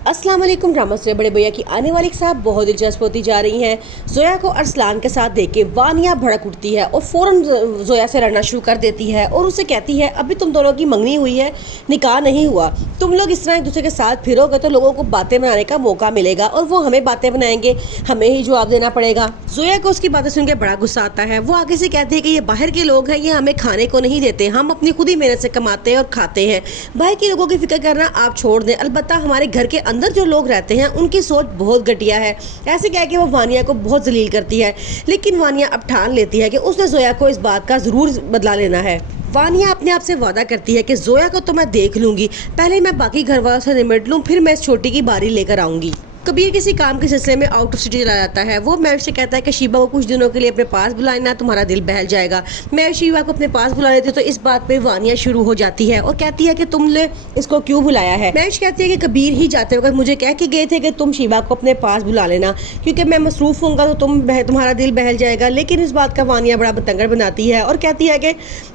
अस्सलाम वालेकुम। ड्रामा से बड़े भैया की आने वाली साहब बहुत दिलचस्प होती जा रही हैं। जोया को अरसलान के साथ देख के वानिया भड़क उठती है और फ़ौरन जोया से लड़ना शुरू कर देती है और उसे कहती है अभी तुम दोनों की मंगनी हुई है, निकाह नहीं हुआ। तुम लोग इस तरह एक दूसरे के साथ फिरोगे तो लोगों को बातें बनाने का मौका मिलेगा और वो हमें बातें बनाएंगे, हमें ही जवाब देना पड़ेगा। जोया को उसकी बातें सुन के बड़ा गुस्सा आता है। वो आगे से कहती है कि ये बाहर के लोग हैं, ये हमें खाने को नहीं देते, हम अपनी खुद ही मेहनत से कमाते हैं और खाते हैं। बाहर के लोगों की फिक्र करना आप छोड़ दें, अलबत्ता हमारे घर के अंदर जो लोग रहते हैं उनकी सोच बहुत घटिया है। ऐसे कह के वो वानिया को बहुत जलील करती है, लेकिन वानिया अब ठान लेती है कि उसने जोया को इस बात का ज़रूर बदला लेना है। वानिया अपने आप से वादा करती है कि जोया को तो मैं देख लूंगी, पहले मैं बाकी घर वालों से निपट लूँ, फिर मैं इस छोटी की बारी लेकर आऊंगी। कबीर किसी काम के सिलसिले में आउट ऑफ सिटी चला जाता है। वो मैविश से कहता है कि शीबा को कुछ दिनों के लिए अपने पास बुलाना, तुम्हारा दिल बहल जाएगा। मैविश शीबा को अपने पास बुला लेती है तो इस बात पे वानिया शुरू हो जाती है और कहती है कि तुमने इसको क्यों बुलाया है। मैविश कहती है कि कबीर ही जाते वक्त मुझे कह के गए थे कि तुम शीबा को अपने पास बुला लेना, क्योंकि मैं मसरूफ़ होऊंगा तो तुम्हारा दिल बहल जाएगा। लेकिन इस बात का वानिया बड़ा बतंगड़ बनाती है और कहती है कि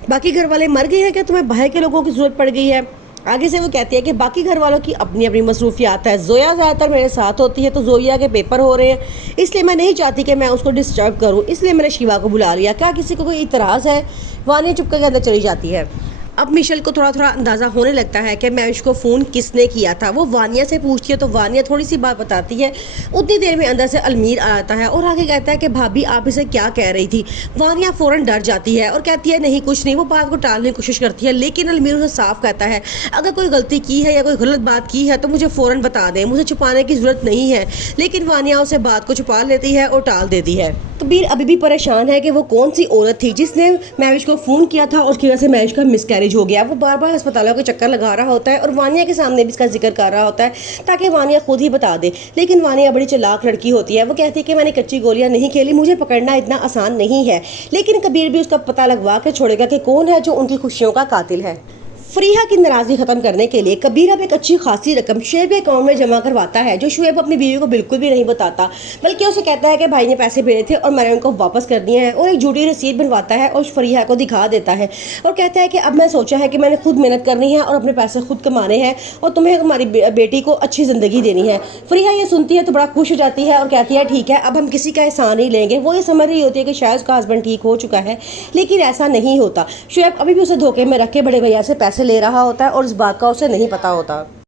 बाकी घर वाले मर गए हैं कि तुम्हें बाहर के लोगों की ज़रूरत पड़ गई है। आगे से वो कहती है कि बाकी घर वालों की अपनी अपनी मसरूफियात है, जोया ज़्यादातर मेरे साथ होती है, तो जोया के पेपर हो रहे हैं इसलिए मैं नहीं चाहती कि मैं उसको डिस्टर्ब करूं, इसलिए मैंने शिवा को बुला लिया। क्या किसी को कोई इतराज़ है? वानिया चुपके के अंदर चली जाती है। अब मिशेल को थोड़ा थोड़ा अंदाज़ा होने लगता है कि मैविश को फ़ोन किसने किया था। वो वानिया से पूछती है तो वानिया थोड़ी सी बात बताती है। उतनी देर में अंदर से अलमीर आ जाता है और आगे कहता है कि भाभी आप इसे क्या कह रही थी। वानिया फ़ौरन डर जाती है और कहती है नहीं कुछ नहीं। वो बात को टालने की कोशिश करती है, लेकिन अलमीर उसे साफ कहता है अगर कोई गलती की है या कोई गलत बात की है तो मुझे फ़ौरन बता दें, मुझे छुपाने की ज़रूरत नहीं है। लेकिन वानिया उसे बात को छुपा लेती है और टाल देती है। कबीर अभी भी परेशान है कि वो कौन सी औरत थी जिसने मैविश को फ़ोन किया था और उसकी वजह से मैविश का मिसकैरेज हो गया। वो बार बार अस्पतालों के चक्कर लगा रहा होता है और वानिया के सामने भी इसका जिक्र कर रहा होता है ताकि वानिया खुद ही बता दे। लेकिन वानिया बड़ी चालाक लड़की होती है। वो कहती है कि मैंने कच्ची गोलियां नहीं खेली, मुझे पकड़ना इतना आसान नहीं है। लेकिन कबीर भी उसका पता लगवा के छोड़ेगा कि कौन है जो उनकी खुशियों का कातिल है। फरीहा की नाराज़गी ख़त्म करने के लिए कबीर अब एक अच्छी खासी रकम शुएब के अकाउंट में जमा करवाता है, जो शुएब अपनी बीवी को बिल्कुल भी नहीं बताता, बल्कि उसे कहता है कि भाई ने पैसे भेजे थे और मैंने उनको वापस कर दिए हैं। और एक झूठी रसीद बनवाता है और फरीहा को दिखा देता है और कहता है कि अब मैं सोचा है कि मैंने खुद मेहनत करनी है और अपने पैसे खुद कमाने हैं और तुम्हें हमारी बेटी को अच्छी ज़िंदगी देनी है। फरीहा ये सुनती है तो बड़ा खुश हो जाती है और कहती है ठीक है, अब हम किसी का एहसान नहीं लेंगे। वो ये समझ रही होती है कि शायद उसका हस्बैंड ठीक हो चुका है, लेकिन ऐसा नहीं होता। शुएब अभी भी उसे धोखे में रख के बड़े भैया से पैसे ले रहा होता है और इस बात का उसे नहीं पता होता।